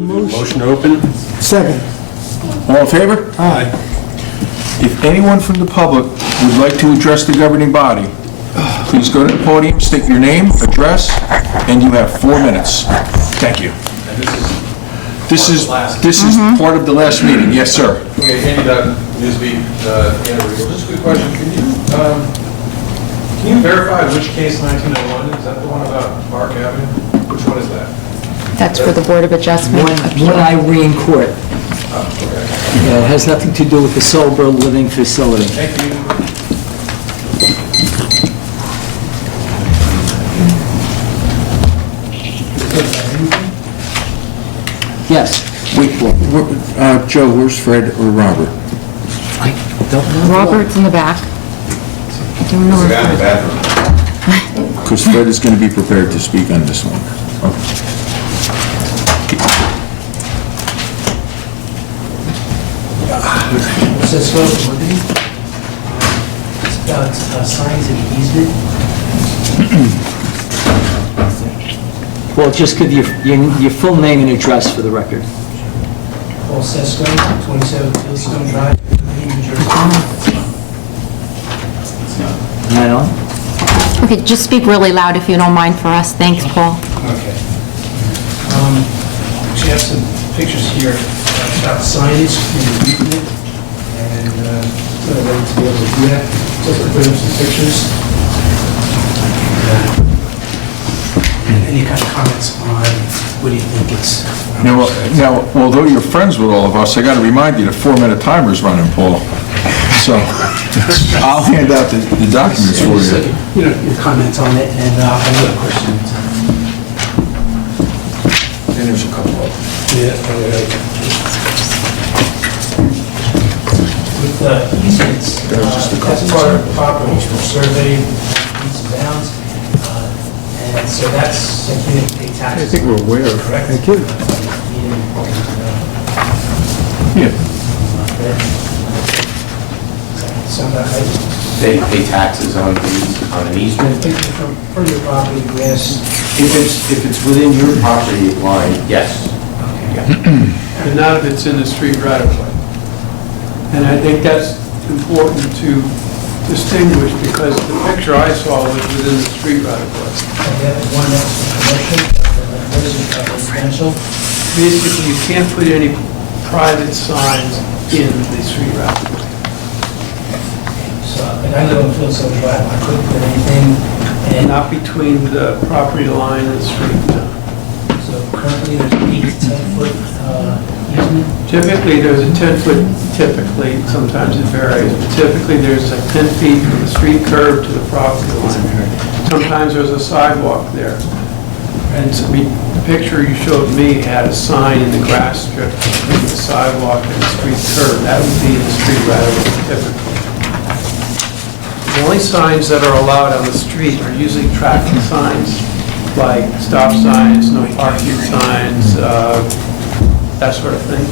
Motion to open? Second. All in favor? Aye. If anyone from the public would like to address the governing body, please go to the podium, state your name, address, and you have 4 minutes. Thank you. This is part of the last meeting. Yes, sir. Okay, Andy Dutton, Newsbeat, Hanover. Just a quick question. Can you verify which case 1901 is? That the one about Park Avenue? Which one is that? That's for the Board of Adjustment. One Irene Court. Oh, okay. Yeah, it has nothing to do with the sober living facility. Thank you. Yes. Wait, Joe, where's Fred or Robert? I don't know. Robert's in the back. I don't know It's the if- guy in the bathroom. Because Fred is going to be prepared to speak on this one. Cisco, Liberty. It's about signs and easement. Well, just give your full name and address for the record. Paul Cisco, 27 Fieldstone Drive, New Jersey. Right on? Okay, just speak really loud if you don't mind for us. Thanks, Paul. Okay. Actually, I have some pictures here about signage in the easement, and I'm ready to be able to do that. Just to put up some pictures. Any kind of comments on what do you think it's? Now, although you're friends with all of us, I got to remind you the 4-minute timer's running, Paul. So I'll hand out the documents for you. You know, your comments on it, and I have another question. And there's a couple of them. Yeah, with the easements, that's part of the property, survey, needs and bounds, and so that's something that they taxes. I think we're aware of. Correct? Thank you. Yeah. Sound about right? They pay taxes on an easement? From your property, grass. If it's within your property line, yes. But not if it's in the street right of way. And I think that's important to distinguish, because the picture I saw was within the street right of way. That was one that was for commercial, residential. Basically, you can't put any private signs in the street right of way. So, and I live on Fieldstone Drive, I couldn't put anything, and Not between the property line and the street. so currently there's 8 to 10 foot easement. Typically, there's a 10-foot, typically, sometimes it varies, but typically there's like 10 feet from the street curb to the property line. Sometimes there's a sidewalk there. And so the picture you showed me had a sign in the grass strip between the sidewalk and the street curb. That would be in the street right of way typically. The only signs that are allowed on the street are usually traffic signs, like stop signs, no parking signs, that sort of thing.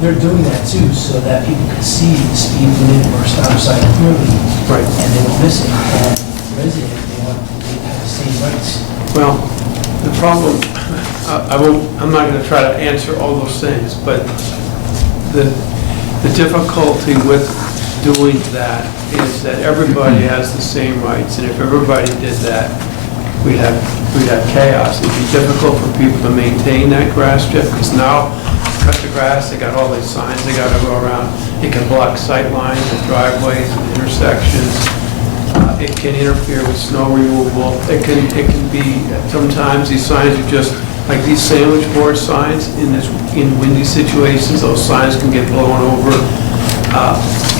They're doing that too, so that people can see the speed limit or stop sign clearly. Right. And they don't miss it. And residents, they have the same rights. Well, the problem, I'm not going to try to answer all those things, but the difficulty with doing that is that everybody has the same rights, and if everybody did that, we'd have chaos. It'd be difficult for people to maintain that grass strip, because now, cut the grass, they got all these signs they got to go around. It can block sight lines and driveways and intersections. It can interfere with snow removal. It can be, sometimes these signs are just like these sandwich board signs in windy situations. Those signs can get blown over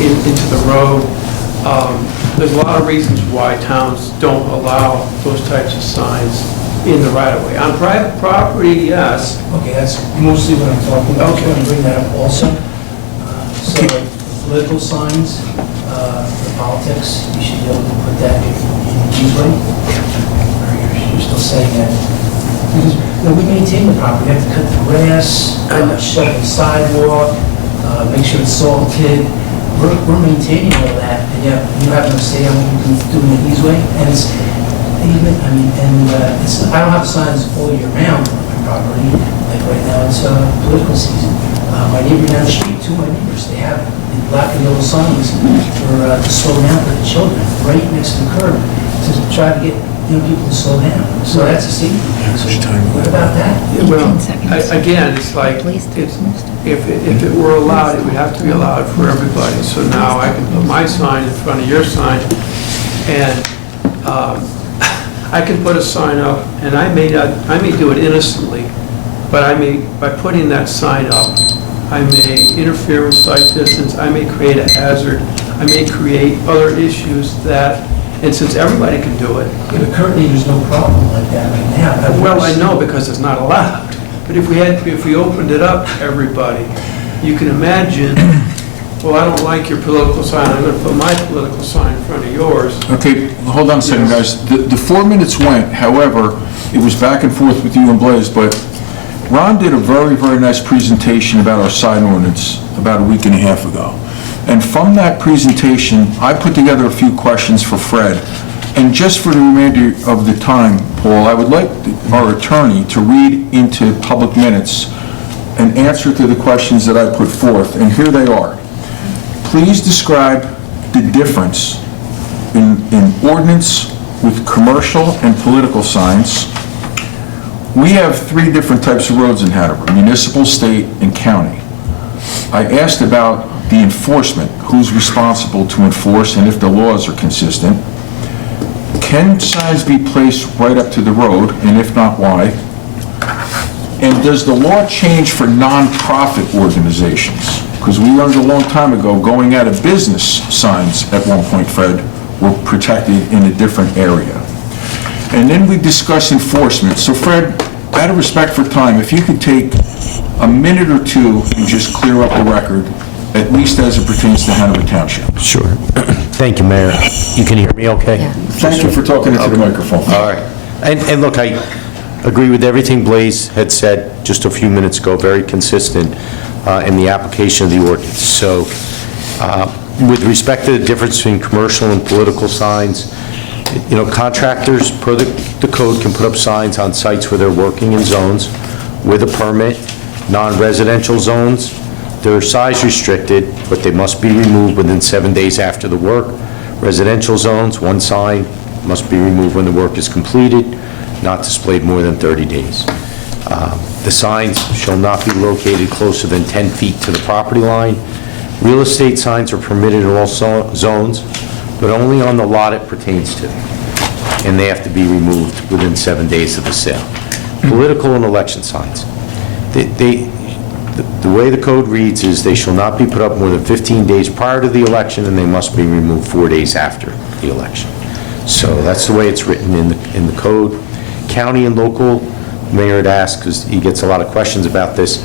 into the road. There's a lot of reasons why towns don't allow those types of signs in the right of way. On private property, yes. Okay, that's mostly what I'm talking about. I was going to bring that up also. So like political signs, for politics, you should be able to put that in easily. Or you're still saying that? Because, you know, we maintain the property, we have to cut the grass, shovel the sidewalk, make sure it's salted. We're maintaining all that, and yet you have no say on what you can do in an easeway. And it's, pavement, I mean, and I don't have signs all year round on my property, like right now, it's political season. My neighbor down the street, two of my neighbors, they have the black and yellow signs to slow down for the children, right next to the curb, to try to get people to slow down. So that's a safety thing. So what about that? Well, 15 seconds. again, it's like, if it were allowed, it would have to be allowed for everybody. So now I can put my sign in front of your sign, and I can put a sign up, and I may do it innocently, but by putting that sign up, I may interfere with sight distance, I may create a hazard, I may create other issues that, and since everybody can do it. Yeah, but currently, there's no problem like that right now. Well, I know, because it's not allowed. But if we opened it up to everybody, you can imagine, well, I don't like your political sign, I'm going to put my political sign in front of yours. Okay, hold on a second, guys. The 4 minutes went, however, it was back and forth with you and Blaze, but Ron did a very, very nice presentation about our sign ordinance about a week and a half ago. And from that presentation, I put together a few questions for Fred. And just for the remainder of the time, Paul, I would like our attorney to read into public minutes an answer to the questions that I put forth, and here they are. Please describe the difference in ordinance with commercial and political signs. We have 3 different types of roads in Hanover: municipal, state, and county. I asked about the enforcement, who's responsible to enforce, and if the laws are consistent. Can signs be placed right up to the road, and if not, why? And does the law change for nonprofit organizations? Because we learned a long time ago, going out of business signs at one point, Fred, were protected in a different area. And then we discuss enforcement. So Fred, out of respect for time, if you could take a minute or two and just clear up the record, at least as it pertains to Hanover Township. Sure. Thank you, Mayor. You can hear me okay? Yeah. Thank you for talking into the microphone. All right. And look, I agree with everything Blaze had said just a few minutes ago, very consistent in the application of the ordinance. So with respect to the difference between commercial and political signs, contractors, per the code, can put up signs on sites where they're working in zones with a permit. Non-residential zones, they're size restricted, but they must be removed within 7 days after the work. Residential zones, one sign must be removed when the work is completed, not displayed more than 30 days. The signs shall not be located closer than 10 feet to the property line. Real estate signs are permitted in all zones, but only on the lot it pertains to, and they have to be removed within 7 days of the sale. Political and election signs. The way the code reads is they shall not be put up more than 15 days prior to the election, and they must be removed 4 days after the election. So that's the way it's written in the code. County and local, the mayor had asked, because he gets a lot of questions about this,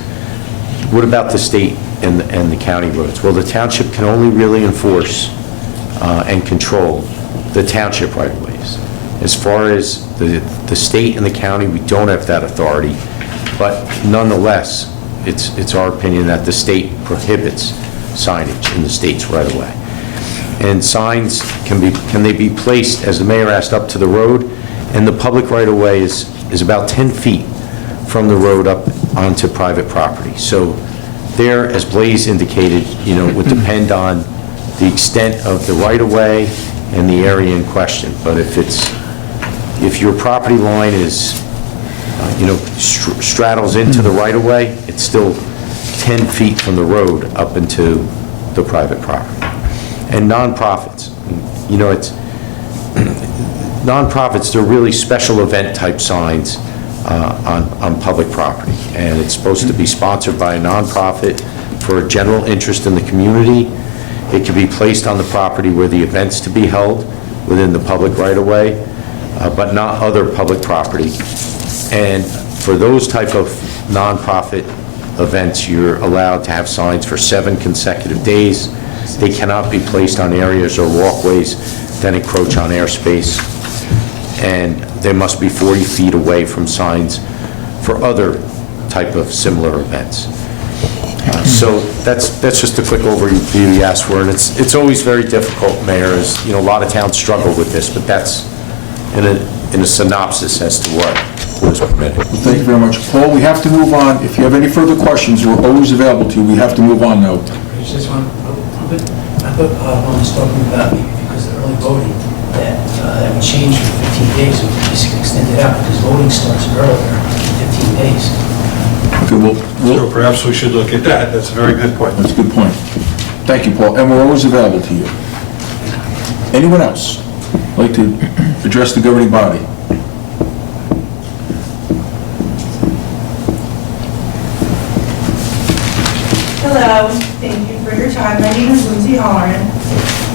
what about the state and the county roads? Well, the township can only really enforce and control the township right-of-ways. As far as the state and the county, we don't have that authority, but nonetheless, it's our opinion that the state prohibits signage in the state's right-of-way. And signs, can they be placed, as the mayor asked, up to the road? And the public right-of-way is about 10 feet from the road up onto private property. So there, as Blaze indicated, would depend on the extent of the right-of-way and the area in question. But if your property line is straddles into the right-of-way, it's still 10 feet from the road up into the private property. And nonprofits, nonprofits, they're really special event type signs on public property. And it's supposed to be sponsored by a nonprofit for a general interest in the community. It can be placed on the property where the event's to be held within the public right-of-way, but not other public property. And for those type of nonprofit events, you're allowed to have signs for 7 consecutive days. They cannot be placed on areas or walkways that encroach on airspace. And they must be 40 feet away from signs for other type of similar events. So that's just a quick overview you asked for, and it's always very difficult, Mayor, as a lot of towns struggle with this, but that's in a synopsis as to what was permitted. Thank you very much. Paul, we have to move on. If you have any further questions, we're always available to you. We have to move on now. There's just one, I thought one was talking about maybe because of early voting, that would change for 15 days, or just extend it out, because voting starts earlier, 15 days. Okay, well, So perhaps we should look at that. That's a very good point. that's a good point. Thank you, Paul, and we're always available to you. Anyone else like to address the governing body? Hello, thank you for your time. My name is Lindsay Holleran,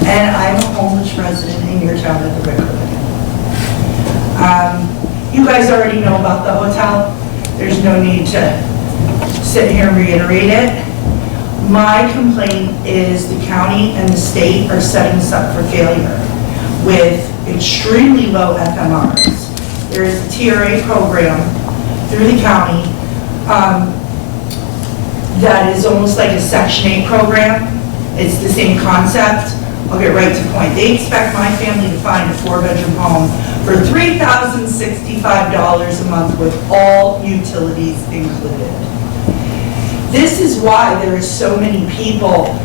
and I'm a homeless resident in your town at the Red Carpet. You guys already know about the hotel. There's no need to sit here and reiterate it. My complaint is the county and the state are setting us up for failure with extremely low FMRs. There is a TRA program through the county that is almost like a Section 8 program. It's the same concept. I'll get right to the point. They expect my family to find a 4-bedroom home for $3,065 a month with all utilities included. This is why there are so many people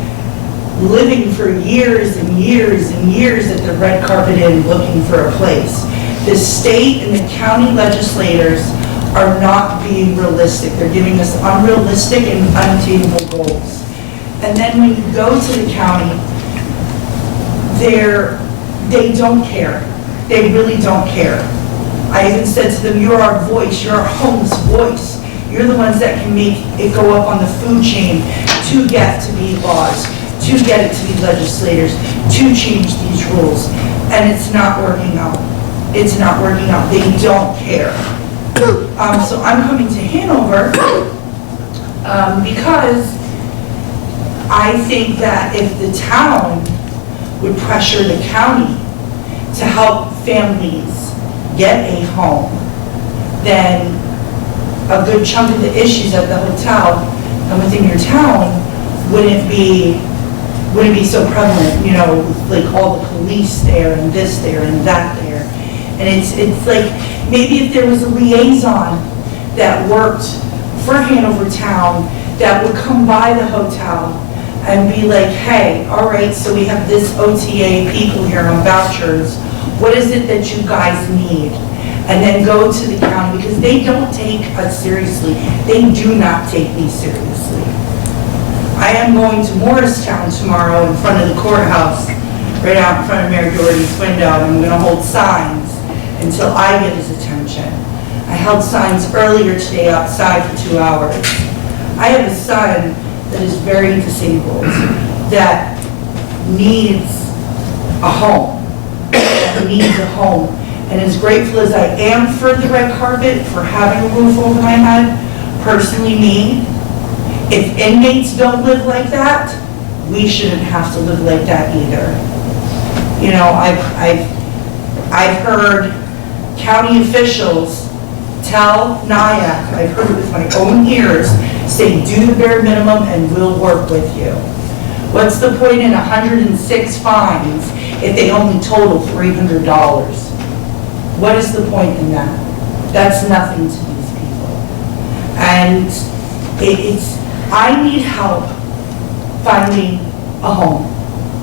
living for years and years and years at the Red Carpet Inn looking for a place. The state and the county legislators are not being realistic. They're giving us unrealistic and unattainable goals. And then when you go to the county, they don't care. They really don't care. I even said to them, you're our voice, you're our home's voice. You're the ones that can make it go up on the food chain to get to be laws, to get it to be legislators, to change these rules. And it's not working out. It's not working out. They don't care. So I'm coming to Hanover because I think that if the town would pressure the county to help families get a home, then a good chunk of the issues at the hotel and within your town wouldn't be so prevalent, you know, like all the police there and this there and that there. And it's like, maybe if there was a liaison that worked for Hanover Town that would come by the hotel and be like, hey, all right, so we have this OTA people here on vouchers. What is it that you guys need? And then go to the county, because they don't take us seriously. They do not take me seriously. I am going to Morristown tomorrow in front of the courthouse, right out in front of Mayor Doherty's window, and I'm gonna hold signs until I get his attention. I held signs earlier today outside for 2 hours. I have a son that is very disabled, that needs a home, And as grateful as I am for the Red Carpet, for having a roof over my head, personally me, if inmates don't live like that, we shouldn't have to live like that either. You know, I've heard county officials tell NIAC, I've heard it with my own ears, say do the bare minimum and we'll work with you. What's the point in 106 fines if they only total $300? What is the point in that? That's nothing to these people. And I need help finding a home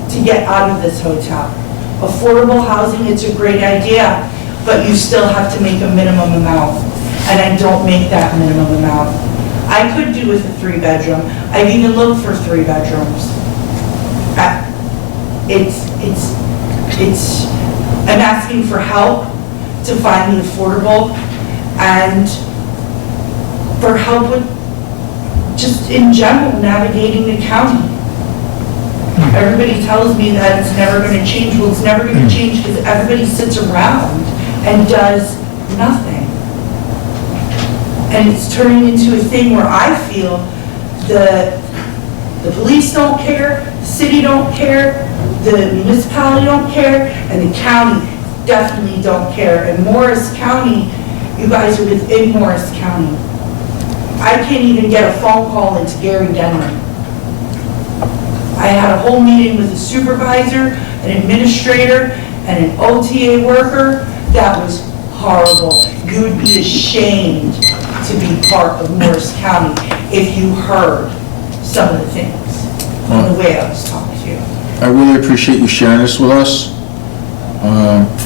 to get out of this hotel. Affordable housing, it's a great idea, but you still have to make a minimum amount. And I don't make that minimum amount. I could do with a 3-bedroom. I've even looked for 3 bedrooms. I'm asking for help to find the affordable and for help with just in general navigating the county. Everybody tells me that it's never going to change. Well, it's never going to change because everybody sits around and does nothing. And it's turning into a thing where I feel the police don't care, the city don't care, the municipality don't care, and the county definitely don't care. And Morris County, you guys are within Morris County. I can't even get a phone call into Gary Denman. I had a whole meeting with a supervisor, an administrator, and an OTA worker That was horrible. You would be ashamed to be part of Morris County if you heard some of the things and the way I was talking to you. I really appreciate you sharing this with us.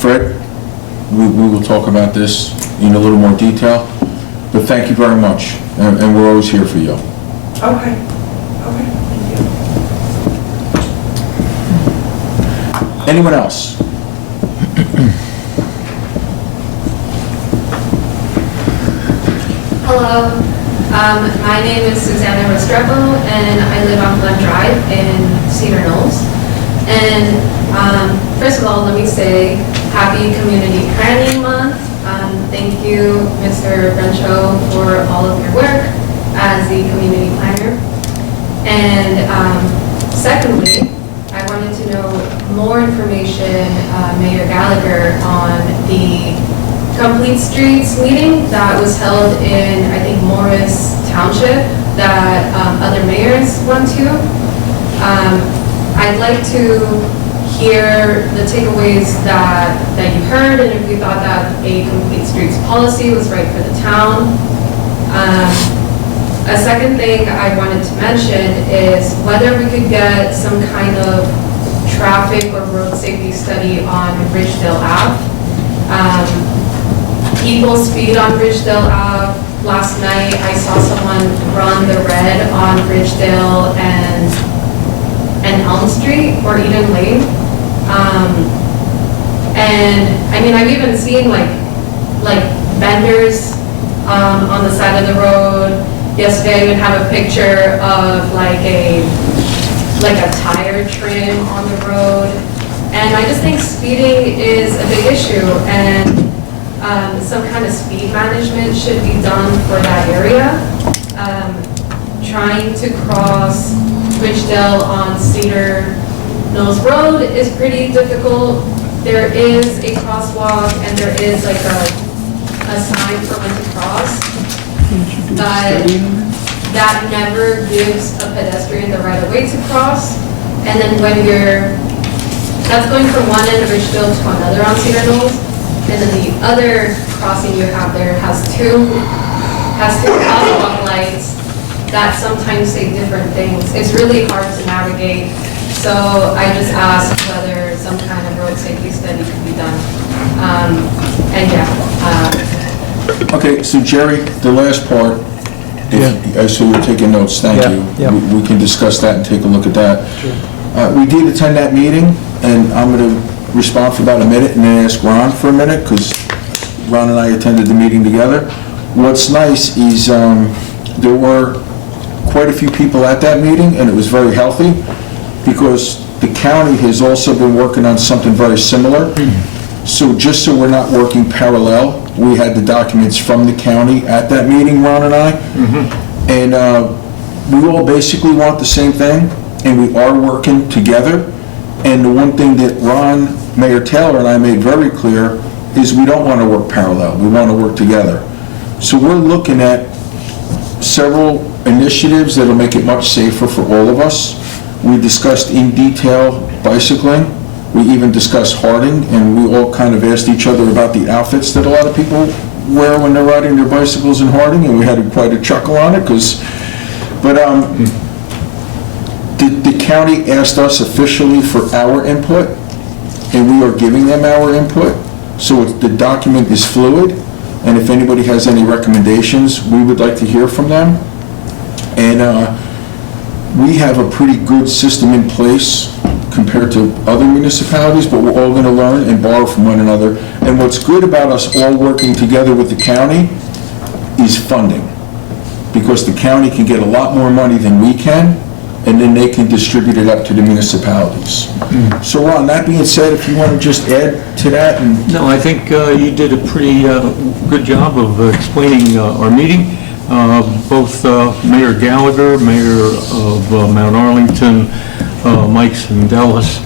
Fred, we will talk about this in a little more detail, but thank you very much, and we're always here for you. Okay, thank you. Anyone else? Hello, my name is Susanna Restrepo, and I live on Glen Drive in Cedar Knolls. And first of all, let me say Happy Community Planning Month. Thank you, Mr. Brencho, for all of your work as the community planner. And secondly, I wanted to know more information, Mayor Gallagher, on the Complete Streets meeting that was held in, I think, Morris Township that other mayors went to. I'd like to hear the takeaways that you heard, and if you thought that a Complete Streets policy was right for the town. A second thing I wanted to mention is whether we could get some kind of traffic or road safety study on Ridgedale Ave. People speed on Ridgedale Ave. Last night I saw someone run the red on Ridgedale and Elm Street or Eden Lane. And I mean, I've even seen like vendors on the side of the road. Yesterday I even have a picture of like a tire trim on the road. And I just think speeding is a big issue, and some kind of speed management should be done for that area. Trying to cross Ridgedale on Cedar Knolls Road is pretty difficult. There is a crosswalk and there is like a sign for when to cross, but that never gives a pedestrian the right of way to cross. And then when that's going from one end of Ridgedale to another on Cedar Knolls, and then the other crossing you have there has two crosswalk lights that sometimes say different things. It's really hard to navigate. So I just asked whether some kind of road safety study could be done. Okay, so Jerry, the last part, I saw you were taking notes, thank you. Yeah. We can discuss that and take a look at that. We did attend that meeting, and I'm going to respond for about a minute and then ask Ron for a minute, because Ron and I attended the meeting together. What's nice is there were quite a few people at that meeting, and it was very healthy, because the county has also been working on something very similar. So just so we're not working parallel, we had the documents from the county at that meeting, Ron and I. And we all basically want the same thing, and we are working together. And the one thing that Ron, Mayor Taylor, and I made very clear is we don't want to work parallel, we want to work together. So we're looking at several initiatives that'll make it much safer for all of us. We discussed in detail bicycling. We even discussed Harding, and we all kind of asked each other about the outfits that a lot of people wear when they're riding their bicycles in Harding, and we had quite a chuckle on it, the county asked us officially for our input, and we are giving them our input, so the document is fluid, and if anybody has any recommendations, we would like to hear from them. And we have a pretty good system in place compared to other municipalities, but we're all going to learn and borrow from one another. And what's good about us all working together with the county is funding, because the county can get a lot more money than we can, and then they can distribute it up to the municipalities. So Ron, that being said, if you want to just add to that. No, I think you did a pretty good job of explaining our meeting. Both Mayor Gallagher, Mayor of Mount Arlington, Mike Sandelis,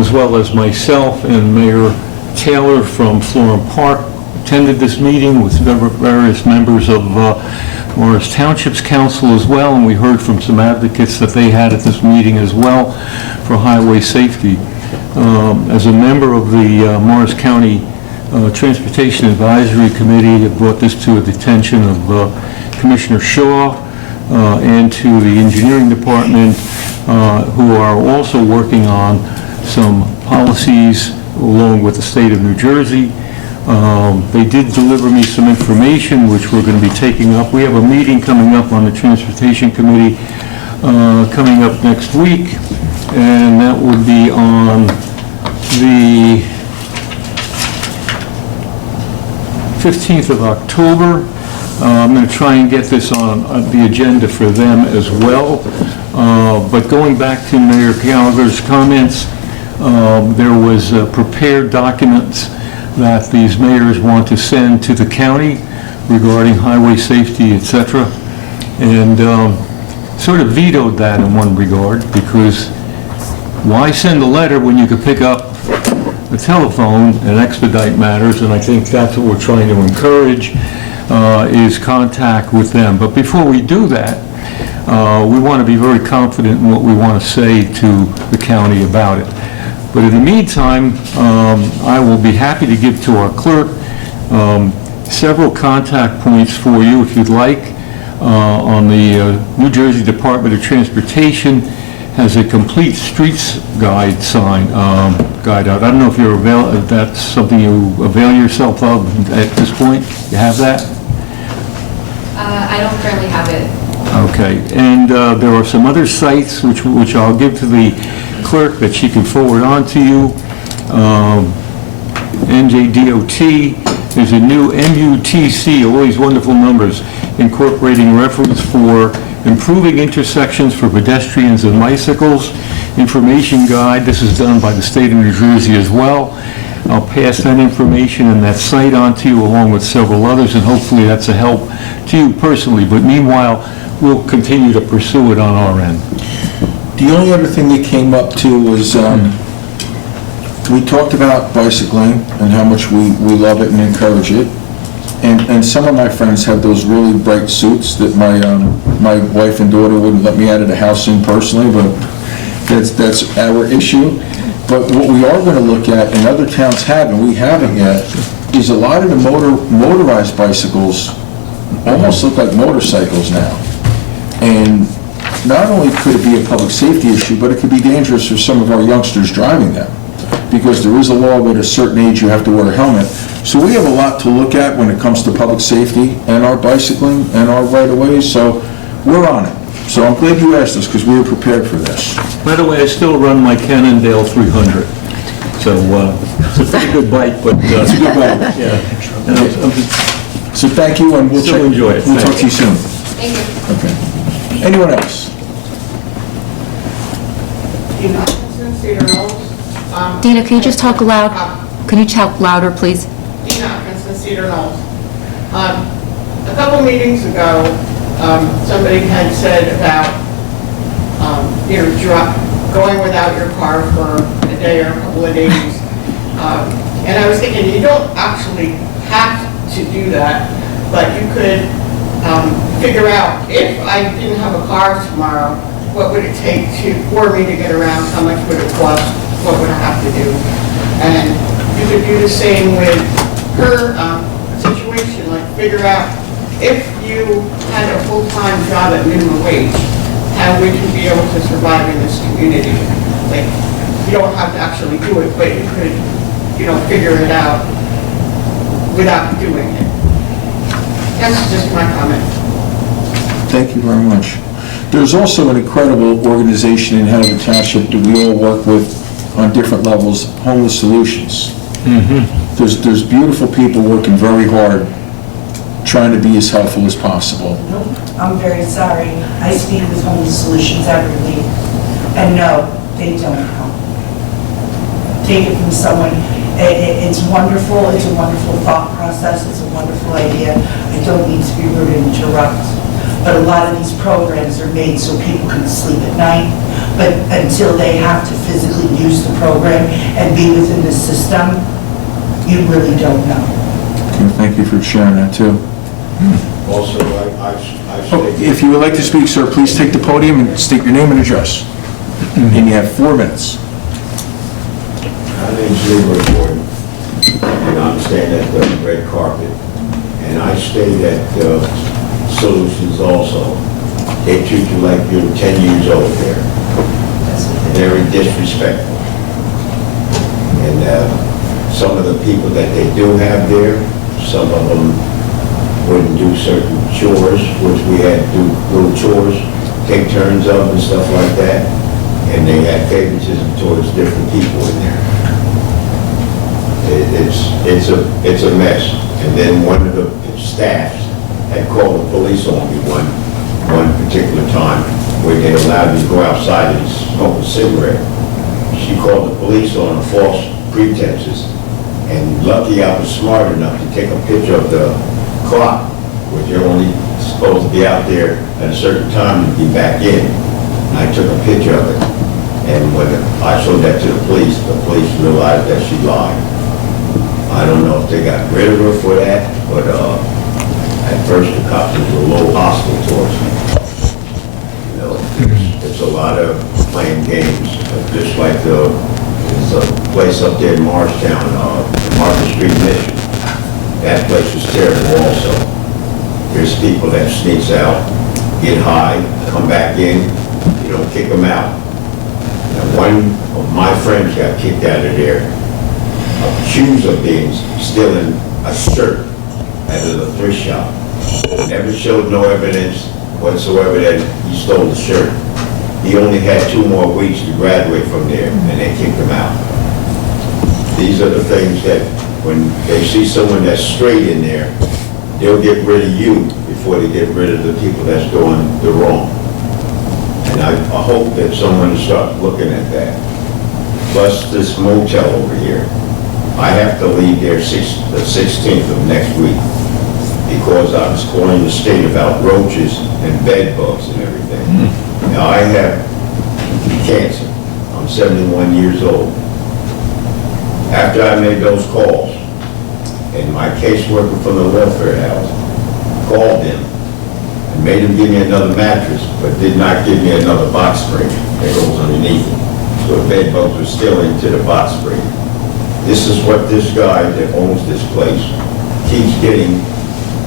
as well as myself and Mayor Taylor from Florham Park attended this meeting with various members of Morris Township's Council as well, and we heard from some advocates that they had at this meeting as well for highway safety. As a member of the Morris County Transportation Advisory Committee have brought this to the attention of Commissioner Shaw and to the Engineering Department, who are also working on some policies along with the state of New Jersey. They did deliver me some information which we're going to be taking up. We have a meeting coming up on the Transportation Committee coming up next week, and that would be on the 15th of October. I'm going to try and get this on the agenda for them as well. But going back to Mayor Gallagher's comments, there was prepared documents that these mayors want to send to the county regarding highway safety, etc. And sort of vetoed that in one regard, because why send a letter when you could pick up the telephone and expedite matters? And I think that's what we're trying to encourage, is contact with them. But before we do that, we want to be very confident in what we want to say to the county about it. But in the meantime, I will be happy to give to our clerk several contact points for you if you'd like. On the New Jersey Department of Transportation has a complete streets guide guide out. I don't know if if that's something you avail yourself of at this point. You have that? I don't currently have it. Okay, and there are some other sites which I'll give to the clerk that she can forward on to you. NJDOT, there's a new MUTC, all these wonderful numbers, incorporating reference for improving intersections for pedestrians and bicycles. Information guide, this is done by the state of New Jersey as well. I'll pass that information and that site on to you along with several others, and hopefully that's a help to you personally. But meanwhile, we'll continue to pursue it on our end. The only other thing that came up too was, we talked about bicycling and how much we love it and encourage it. And some of my friends have those really bright suits that my wife and daughter wouldn't let me out of the house in personally, but that's our issue. But what we are going to look at, and other towns have, and we haven't yet, is a lot of the motorized bicycles almost look like motorcycles now. And not only could it be a public safety issue, but it could be dangerous for some of our youngsters driving them, because there is a law that at a certain age you have to wear a helmet. So we have a lot to look at when it comes to public safety and our bicycling and our right-of-ways, so we're on it. So I'm glad you asked us, because we were prepared for this. By the way, I still run my Cannondale 300, so it's a pretty good bike, but... It's a good bike. Yeah. So thank you, and we'll Still enjoy it. We'll talk to you soon. Thank you. Okay. Anyone else? Dina, can you just talk loud? Can you talk louder, please? Dina, Princeton Cedar Knolls. A couple meetings ago, somebody had said about, going without your car for a day or a couple of days. And I was thinking, you don't actually have to do that, but you could figure out, if I didn't have a car tomorrow, what would it take for me to get around? How much would it cost? What would I have to do? And you could do the same with her situation, like figure out if you had a full-time job at minimum wage, how would you be able to survive in this community? Like, you don't have to actually do it, but you could, figure it out without doing it. That's just my comment. Thank you very much. There's also an incredible organization in Hanover Township that we all work with on different levels, Homeless Solutions. Mm-hmm. There's beautiful people working very hard, trying to be as helpful as possible. Nope, I'm very sorry. I speak with Homeless Solutions every week, and no, they don't help. Take it from someone. It's wonderful. It's a wonderful thought process. It's a wonderful idea. I don't mean to be rude and interrupt, but a lot of these programs are made so people can sleep at night, but until they have to physically use the program and be within the system, you really don't know. Okay, thank you for sharing that too. Also, I've Oh, if you would like to speak, sir, please take the podium and state your name and address. And you have 4 minutes. My name's Leroy Gordon, and I'm staying at the Red Carpet, and I stayed at Solutions also. They treat you like you're 10 years old there. Very disrespectful. And some of the people that they do have there, some of them wouldn't do certain chores, which we had to do little chores, take turns of and stuff like that. And they had favoritism towards different people in there. It's a mess. And then one of the staffs had called the police on me one particular time where they allowed me to go outside and smoke a cigarette. She called the police on false pretenses. And lucky I was smart enough to take a picture of the clock, which you're only supposed to be out there at a certain time and be back in. And I took a picture of it. And when I showed that to the police realized that she lied. I don't know if they got rid of her for that, but at first the cops were a little hostile towards me. You know, it's a lot of playing games, just like there's a place up there in Marshtown, Market Street, Michigan. That place was terrible also. There's people that sneaks out, get high, come back in, you don't kick them out. And one of my friends got kicked out of there, accused of stealing a shirt out of the thrift shop. Never showed no evidence whatsoever that he stole the shirt. He only had 2 more weeks to graduate from there, and they kicked him out. These are the things that when they see someone that's straight in there, they'll get rid of you before they get rid of the people that's doing the wrong. And I hope that someone starts looking at that. Plus this motel over here. I have to leave there the 16th of next week because I was calling the state about roaches and bed bugs and everything. Now I have cancer. I'm 71 years old. After I made those calls, and my caseworker from the welfare house called them and made them give me another mattress, but did not give me another box spring that goes underneath it. So the bed bugs were still into the box spring. This is what this guy that owns this place keeps getting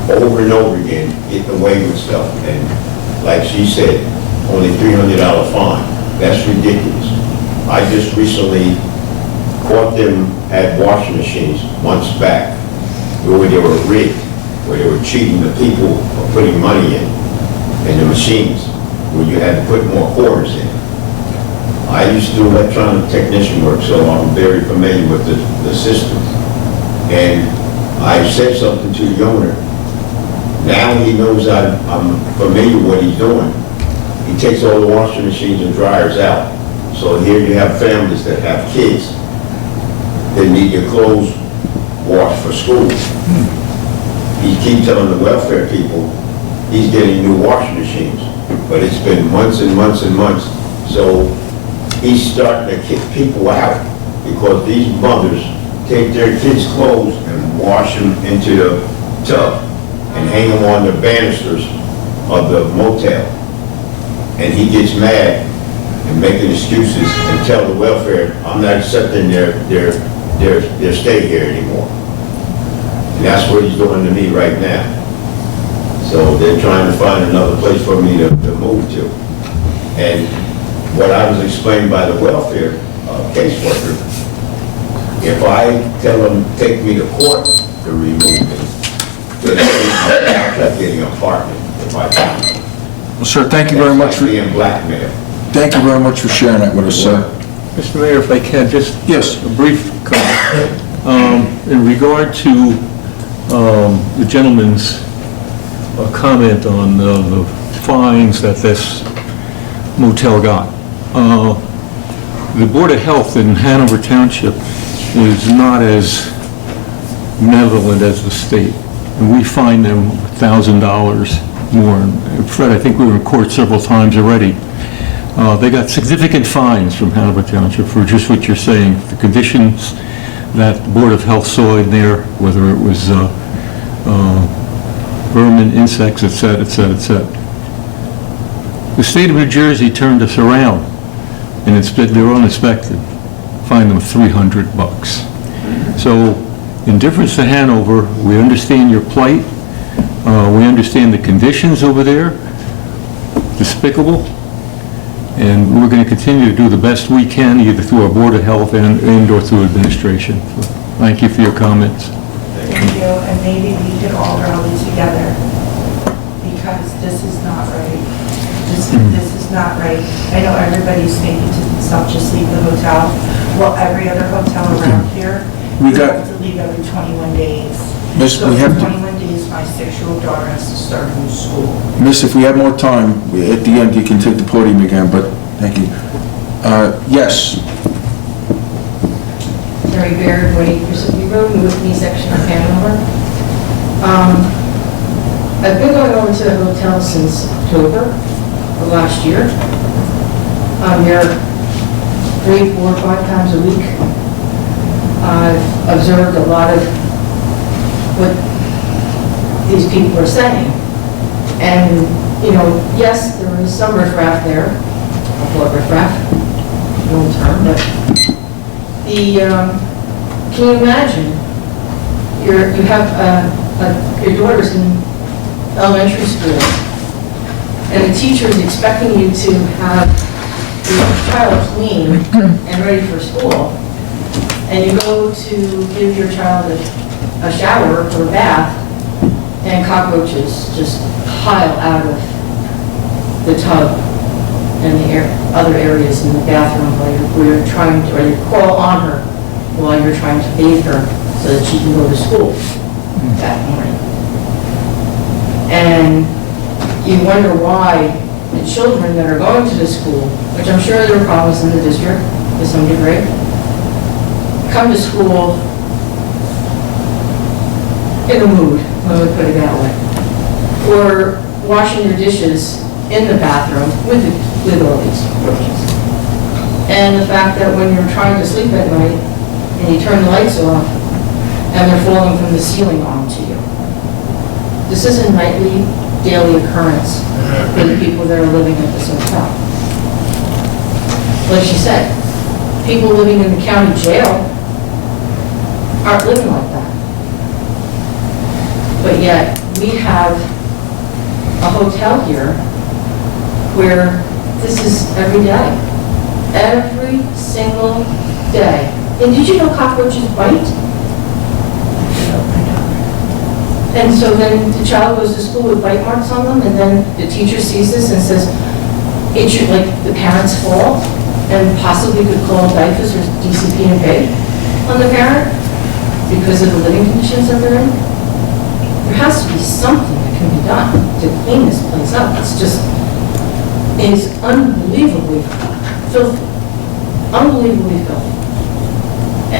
over and over again, getting away with stuff. And like she said, only $300 fine. That's ridiculous. I just recently caught them at washing machines months back where they were rigged, where they were cheating the people of putting money in the machines, where you had to put more quarters in. I used to do electronic technician work, so I'm very familiar with the systems. And I said something to the owner. Now he knows I'm familiar with what he's doing. He takes all the washing machines and dryers out. So here you have families that have kids that need their clothes washed for school. He keeps telling the welfare people he's getting new washing machines, but it's been months and months and months. So he's starting to kick people out because these mothers take their kids' clothes and wash them into the tub and hang them on the banisters of the motel. And he gets mad and making excuses and tell the welfare, I'm not accepting their stay here anymore. And that's what he's doing to me right now. So they're trying to find another place for me to move to. And what I was explained by the welfare caseworker, if I tell them take me to court to remove me, then I'm getting an apartment if I can. Well, sir, thank you very much for being blackmailed. Thank you very much for sharing that with us, sir. Mr. Mayor, if I can, just Yes. a brief comment. In regard to the gentleman's comment on the fines that this motel got. The Board of Health in Hanover Township is not as benevolent as the state, and we fine them $1,000 more. And Fred, I think we were in court several times already. They got significant fines from Hanover Township for just what you're saying, the conditions that the Board of Health saw in there, whether it was vermin, insects, et cetera, et cetera, et cetera. The state of New Jersey turned us around and they were uninspected, fined them $300. So In difference to Hanover, we understand your plight. We understand the conditions over there, despicable, and we're going to continue to do the best we can, either through our Board of Health and/or through administration. Thank you for your comments. Thank you, and maybe we could all rally together, because this is not right. This is not right. I know everybody's thinking to themselves, just leave the hotel. Well, every other hotel around here, We you got- have to leave every 21 days. Miss, So we have for to- 21 days, my 6-year-old daughter has to start new school. Miss, if we have more time, at the end, you can take the podium again, but thank you. Yes, Mary Baird, 1 Mississippi Road, North section of Hanover. I've been going over to the hotel since October of last year. I'm here 3, 4, 5 times a week. I've observed a lot of what these people are saying. And, you know, yes, there is some riffraff there. I'll call it riffraff, no term, but can you imagine, you have your daughter's in elementary school, and the teacher is expecting you to have your child clean and ready for school, and you go to give your child a shower or a bath, and cockroaches just pile out of the tub and the other areas in the bathroom where you're trying to, or you crawl on her while you're trying to bathe her so that she can go to school that morning. And you wonder why the children that are going to the school, which I'm sure there are problems in the district to some degree, come to school in a mood, let me put it that way. Or washing your dishes in the bathroom with all these roaches. And the fact that when you're trying to sleep at night and you turn the lights off and they're falling from the ceiling onto you. This is a nightly, daily occurrence for the people that are living at this hotel. Like she said, people living in the county jail aren't living like that. But yet, we have a hotel here where this is every day. Every single day. And did you know cockroaches bite? And so then the child goes to school with bite marks on them, and then the teacher sees this and says, it should, like, the parents' fault, and possibly could call DIFAS or DCP and pay on the parent because of the living conditions that they're in. There has to be something that can be done to clean this place up. It's just, it is unbelievably filthy. Unbelievably filthy.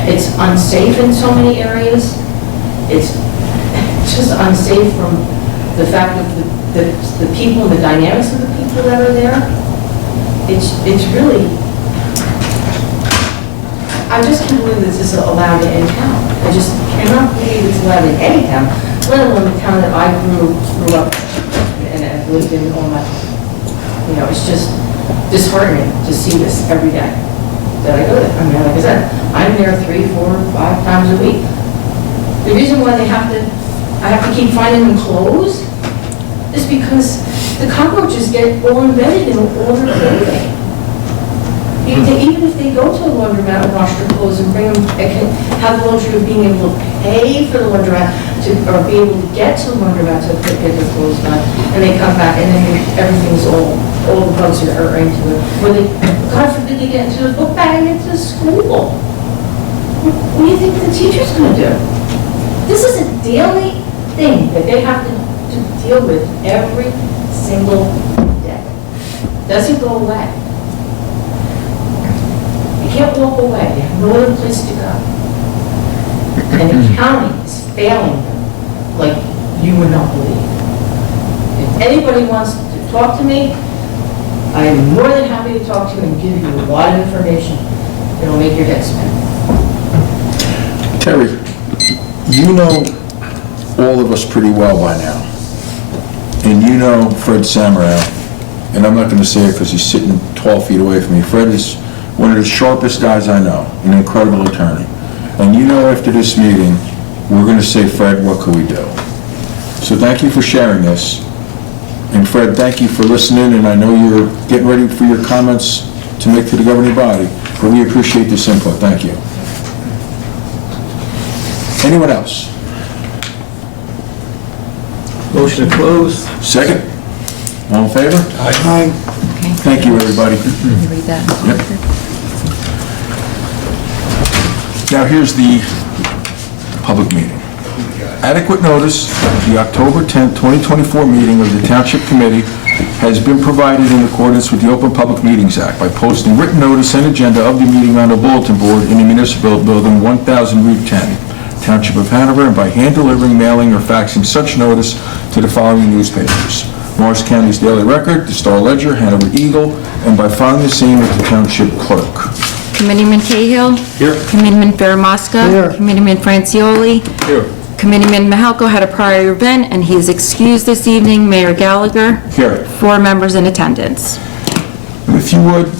It's unsafe in so many areas. It's just unsafe from the fact of the people, the dynamics of the people that are there. It's really, I just can't believe this is allowed in town. I just cannot believe it's allowed in any town, let alone the town that I grew up and have lived in all my life. You know, it's just disheartening to see this every day that I go there. I mean, like I said, I'm there 3, 4, 5 times a week. The reason why I have to keep finding them clothes is because the cockroaches get all embedded in all their clothing. Even if they go to a laundromat and wash their clothes and bring them, have the luxury of being able to pay for the laundromat or be able to get to the laundromat to get their clothes done, and they come back and then everything's all the bugs are into it. Or they, God forbid, they get into a book bag and into school. What do you think the teacher's going to do? This is a daily thing that they have to deal with every single day. Doesn't go away. You can't walk away. You have no other place to go. And the county is failing them like you would not believe. If anybody wants to talk to me, I am more than happy to talk to you and give you a lot of information that'll make your head spin. Terry, you know all of us pretty well by now. And you know Fred Samarow, and I'm not going to say it because he's sitting 12 feet away from me. Fred is one of the sharpest guys I know, an incredible attorney. And you know after this meeting, we're going to say, Fred, what could we do? So thank you for sharing this. And Fred, thank you for listening, and I know you're getting ready for your comments to make to the governing body, but we appreciate this input. Thank you. Anyone else? Motion to close. Second? All in favor? Okay. Thank you, everybody. Can you read that? Yep. Now, here's the public meeting. Adequate notice of the October 10th, 2024 meeting of the Township Committee has been provided in accordance with the Open Public Meetings Act by posting written notice and agenda of the meeting on the bulletin board in the Municipal Building, 1000 Route 10, Township of Hanover, and by hand delivering, mailing, or faxing such notice to the following newspapers: Morris County's Daily Record, the Star Ledger, Hanover Eagle, and by filing the same with the Township Clerk. Committeeman Cahill. Here. Committeeman Faramasca. Here. Committeeman Francioli. Here. Committeeman Mahalko had a prior event, and he is excused this evening. Mayor Gallagher. Here. 4 members in attendance. If you would,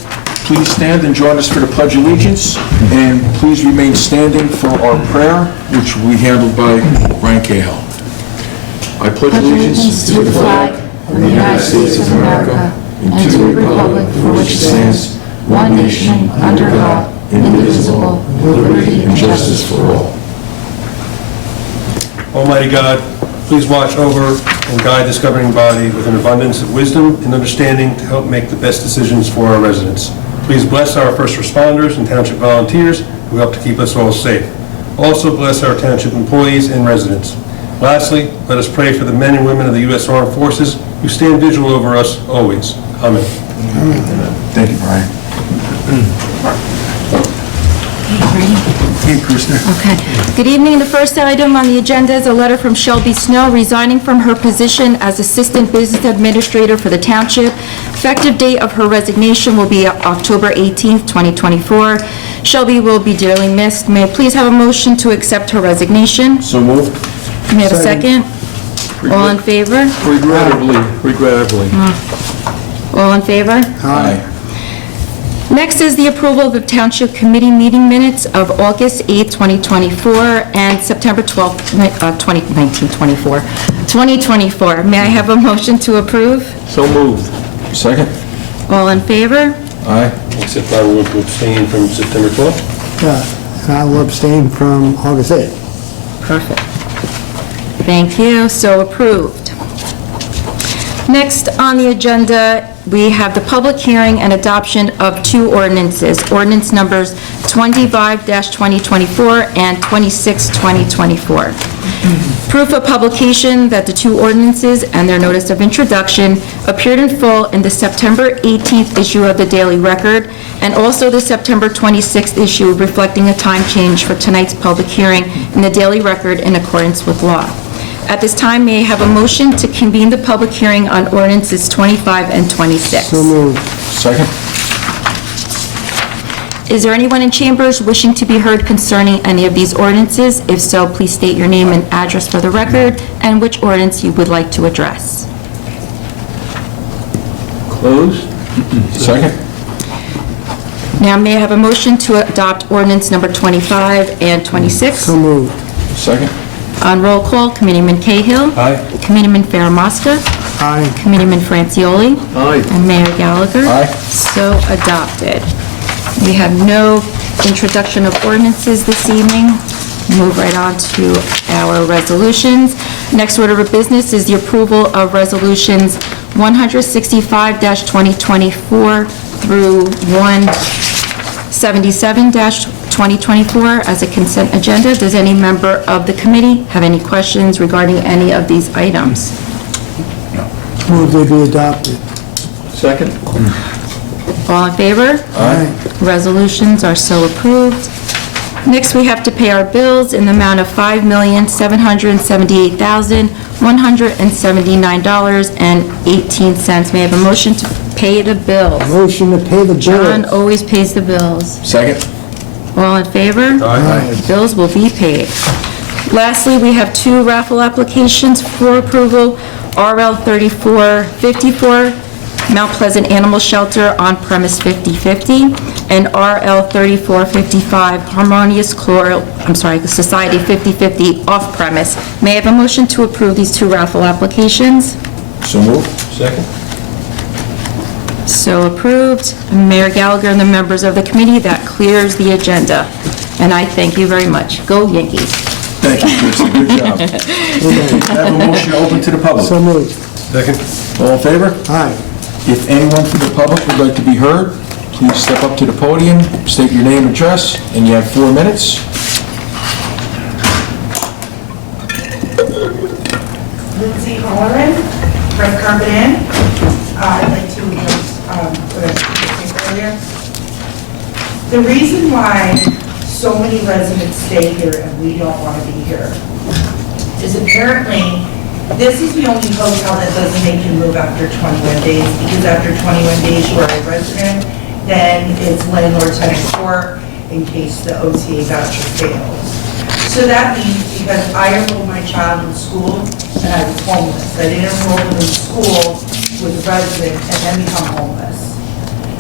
please stand and join us for the Pledge of Allegiance, and please remain standing for our prayer, which will be handled by Brian Cahill. I pledge allegiance to the flag of the United States of America and to the republic for which it stands, one nation, under God, indivisible, with liberty and justice for all. Almighty God, please watch over and guide this governing body with an abundance of wisdom and understanding to help make the best decisions for our residents. Please bless our first responders and township volunteers who help to keep us all safe. Also bless our township employees and residents. Lastly, let us pray for the men and women of the U.S. Armed Forces who stand vigil over us always. Amen. Thank you, Brian. Hey, Krista. Okay. Good evening. The first item on the agenda is a letter from Shelby Snow resigning from her position as Assistant Business Administrator for the Township. Effective date of her resignation will be October 18th, 2024. Shelby will be dearly missed. May I please have a motion to accept her resignation? So moved. May I have a second? All in favor? Regrettably. All in favor? Aye. Next is the approval of the Township Committee meeting minutes of August 8th, 2024, and September 12th, 2024. May I have a motion to approve? So moved. Second? All in favor? Aye. Except I will abstain from September 12th. I will abstain from August 8th. Perfect. Thank you. So approved. Next on the agenda, we have the public hearing and adoption of 2 ordinances. Ordinance numbers 25-2024 and 26-2024. Proof of publication that the 2 ordinances and their notice of introduction appeared in full in the September 18th issue of the Daily Record, and also the September 26th issue, reflecting a time change for tonight's public hearing in the Daily Record in accordance with law. At this time, may I have a motion to convene the public hearing on ordinances 25 and 26? So moved. Second? Is there anyone in chambers wishing to be heard concerning any of these ordinances? If so, please state your name and address for the record, and which ordinance you would like to address. Closed. Second? Now, may I have a motion to adopt ordinance number 25 and 26? So moved. Second? On roll call, Committeeman Cahill. Aye. Committeeman Faramasca. Aye. Committeeman Francioli. Aye. And Mayor Gallagher. Aye. So adopted. We have no introduction of ordinances this evening. Move right on to our resolutions. Next order of business is the approval of resolutions 165-2024 through 177-2024 as a consent agenda. Does any member of the committee have any questions regarding any of these items? Move they be adopted. Second. All in favor? Aye. Resolutions are so approved. Next, we have to pay our bills in the amount of $5,778,179.18. May I have a motion to pay the bills? Motion to pay the bills. John always pays the bills. Second? All in favor? Aye. Bills will be paid. Lastly, we have 2 raffle applications for approval. RL 3454, Mount Pleasant Animal Shelter on-premise 50/50, and RL 3455 Harmonious Choral, Society 50/50 off-premise. May I have a motion to approve these two raffle applications? So moved. Second. So approved. Mayor Gallagher and the members of the committee, that clears the agenda. And I thank you very much. Go Yankees. Thank you, Christie, good job. I have a motion open to the public. So moved. Second. All in favor? Aye. If anyone from the public would like to be heard, please step up to the podium, state your name and address, and you have 4 minutes. Lindsay Holleran, Red Carpet Inn. I'd like to address what I said earlier. The reason why so many residents stay here and we don't want to be here is apparently this is the only hotel that doesn't make you move after 21 days, because after 21 days you are a resident, then it's landlord-tenant court in case the OTA voucher fails. So that means, because I enrolled my child in school and I was homeless, I didn't enroll them in school with a resident and then become homeless.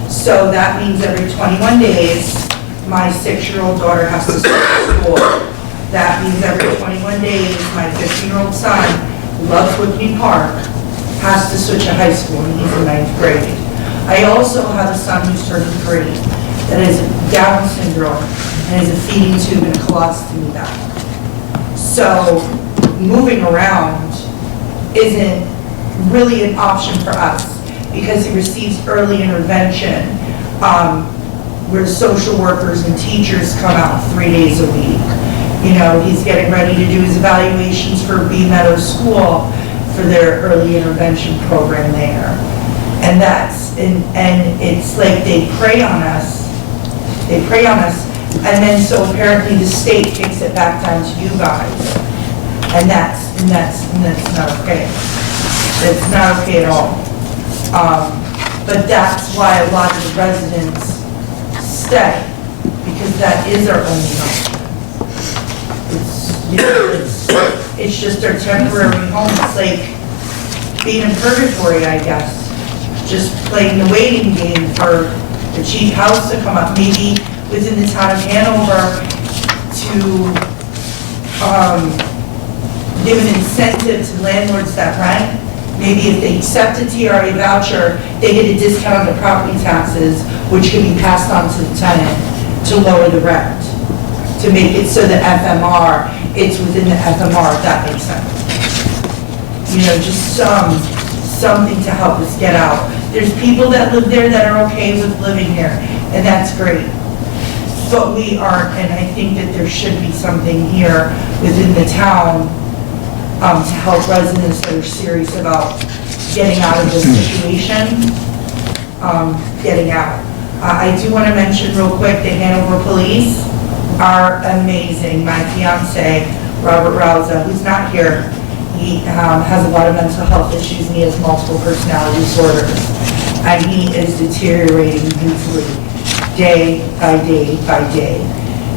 So that means every 21 days, my 6-year-old daughter has to start school. That means every 21 days, my 15-year-old son, who loves Whitney Park, has to switch to high school, and he's in 9th grade. I also have a son who's turning 3 that has Down syndrome and has a feeding tube and a colostomy bag. So moving around isn't really an option for us because he receives early intervention where social workers and teachers come out 3 days a week. You know, he's getting ready to do his evaluations for B Meadow School for their early intervention program there. And it's like they prey on us. And then so apparently the state kicks it back down to you guys. And that's not okay. That's not okay at all. But that's why a lot of the residents stay, because that is our only option. It's just our temporary home. It's like being in purgatory, I guess. Just playing the waiting game for the cheap house to come up, maybe within the town of Hanover to give an incentive to landlords that rent. Maybe if they accept a TRA voucher, they get a discount on the property taxes, which can be passed on to the tenant to lower the rent, to make it so the FMR, it's within the FMR, if that makes sense. You know, just something to help us get out. There's people that live there that are okay with living here, and that's great. But we aren't, and I think that there should be something here within the town to help residents that are serious about getting out of this situation, getting out. I do want to mention real quick, the Hanover Police are amazing. My fiance, Robert Rauza, who's not here, he has a lot of mental health issues and he has multiple personality disorders. And he is deteriorating mentally day by day by day.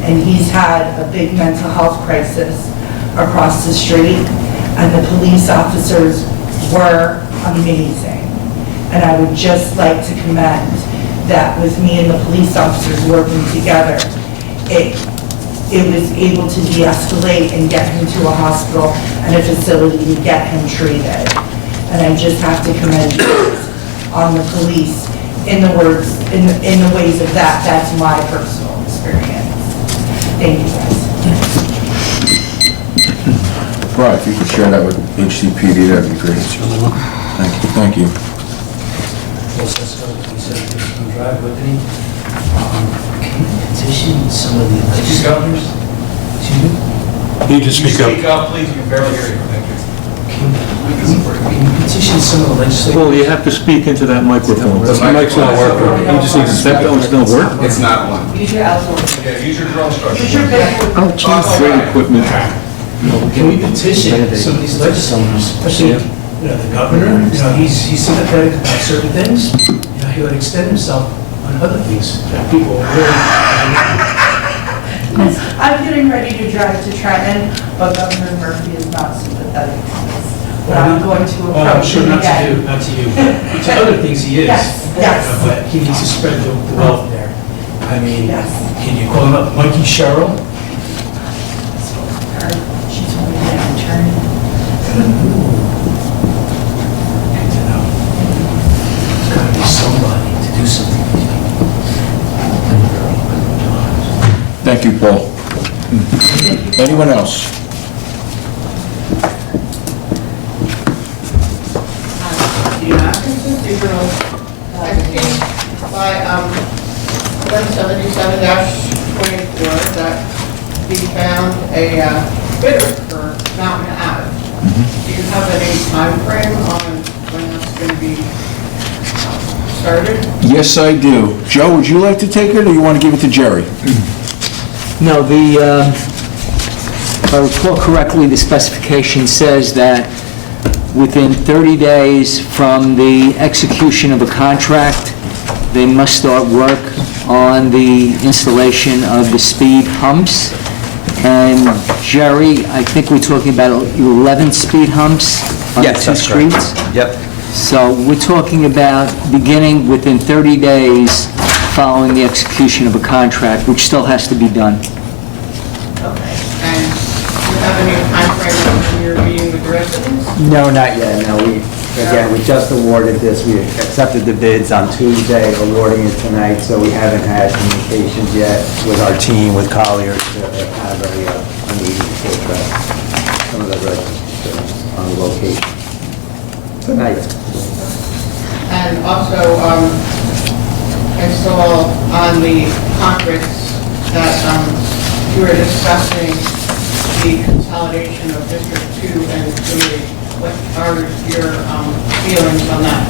And he's had a big mental health crisis across the street. And the police officers were amazing. And I would just like to commend that with me and the police officers working together, it was able to de-escalate and get him to a hospital and a facility to get him treated. And I just have to commend you on the police in the ways of that. That's my personal experience. Thank you, guys. Right, if you could share that with HCPD, that'd be great. Thank you. Drive with me. Can you petition some of the legislators? Excuse me? You just speak up. Speak up, please, we can barely hear you. Thank you. Can you petition some of the legislators? Well, you have to speak into that microphone. The mic's not working. You just need to speak That don't still work? It's not on. Use your outdoor. Yeah, use your drill instructions. Use your big Oh, jeez. Great equipment. Can we petition some of these legislators, especially, the governor? He's sympathetic about certain things. He would extend himself on other things that people really. I'm getting ready to drive to Trenton, but Governor Murphy is not sympathetic on this. But I'm going to I'm approach sure him not to again. you, not to you. to other things he is. Yes. But he needs to spread the wealth there. I mean, Yes. can you call him up, Monkey Cheryl? She told me that I'm turning. Good to know. There's gotta be somebody to do something. Thank you, Paul. Anyone else? Steve Atkinson, Seasonal Exchange, by 1177-24, that we found a bidder for Mountain Ave. Do you have any time frame on when that's going to be started? Yes, I do. Joe, would you like to take it, or you want to give it to Jerry? No, if I recall correctly, the specification says that within 30 days from the execution of a contract, they must start work on the installation of the speed humps. And Jerry, I think we're talking about 11 speed humps on the two streets? Yep. So we're talking about beginning within 30 days following the execution of a contract, which still has to be done. Okay. And do you have any time frame on when you're meeting with the residents? No, not yet, no, we just awarded this, we accepted the bids on Tuesday, awarding it tonight, so we haven't had communications yet with our team, with Colliers, they're kind of very uneasy to address some of the residents on the location. Tonight. And also, I saw on the conference that you were discussing the consolidation of District 2 and 3. What are your feelings on that?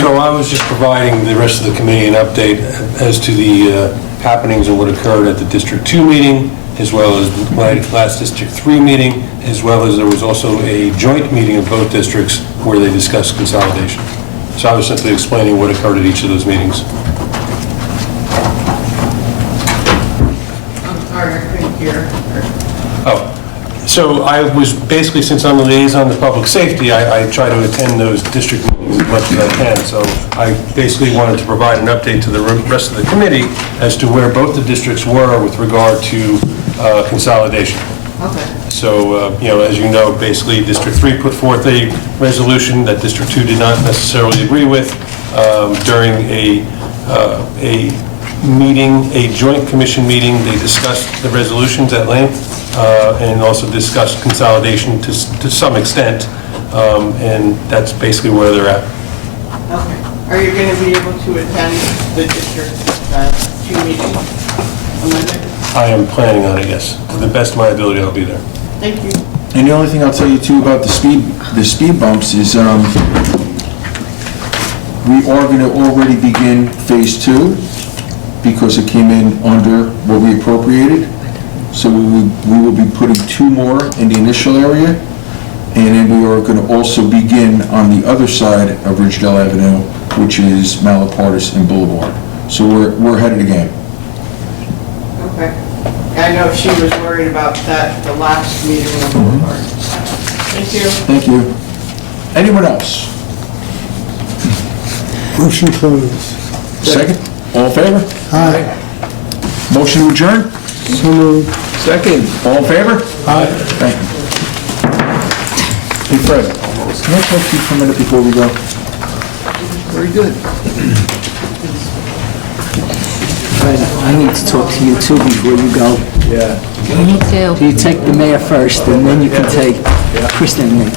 So I was just providing the rest of the committee an update as to the happenings and what occurred at the District 2 meeting, as well as the last District 3 meeting, as well as there was also a joint meeting of both districts where they discussed consolidation. So I was simply explaining what occurred at each of those meetings. I'm sorry, I couldn't hear. Oh, so I was basically, since I'm the liaison to public safety, I try to attend those district meetings as much as I can. So I basically wanted to provide an update to the rest of the committee as to where both the districts were with regard to consolidation. Okay. So, as you know, basically, District 3 put forth a resolution that District 2 did not necessarily agree with. During a meeting, a joint commission meeting, they discussed the resolutions at length and also discussed consolidation to some extent, and that's basically where they're at. Okay. Are you going to be able to attend the District 2 meeting on Monday? I am planning on it, yes. To the best of my ability, I'll be there. Thank you. And the only thing I'll tell you too about the speed bumps is, we are going to already begin Phase 2 because it came in under what we appropriated. So we will be putting 2 more in the initial area, and then we are going to also begin on the other side of Ridgedale Avenue, which is Malapartis and Boulevard. So we're ahead of the game. Okay. I know she was worried about that, the last meeting on Boulevard. Thank you. Thank you. Anyone else? Motion closed. Second? All in favor? Aye. Motion to adjourn? So moved. Second. All in favor? Aye. Thank you. Hey Fred, can I talk to you for a minute before we go? Very good. Fred, I need to talk to you too before you go. Yeah. Me too. You take the mayor first, and then you can take Kristen and me.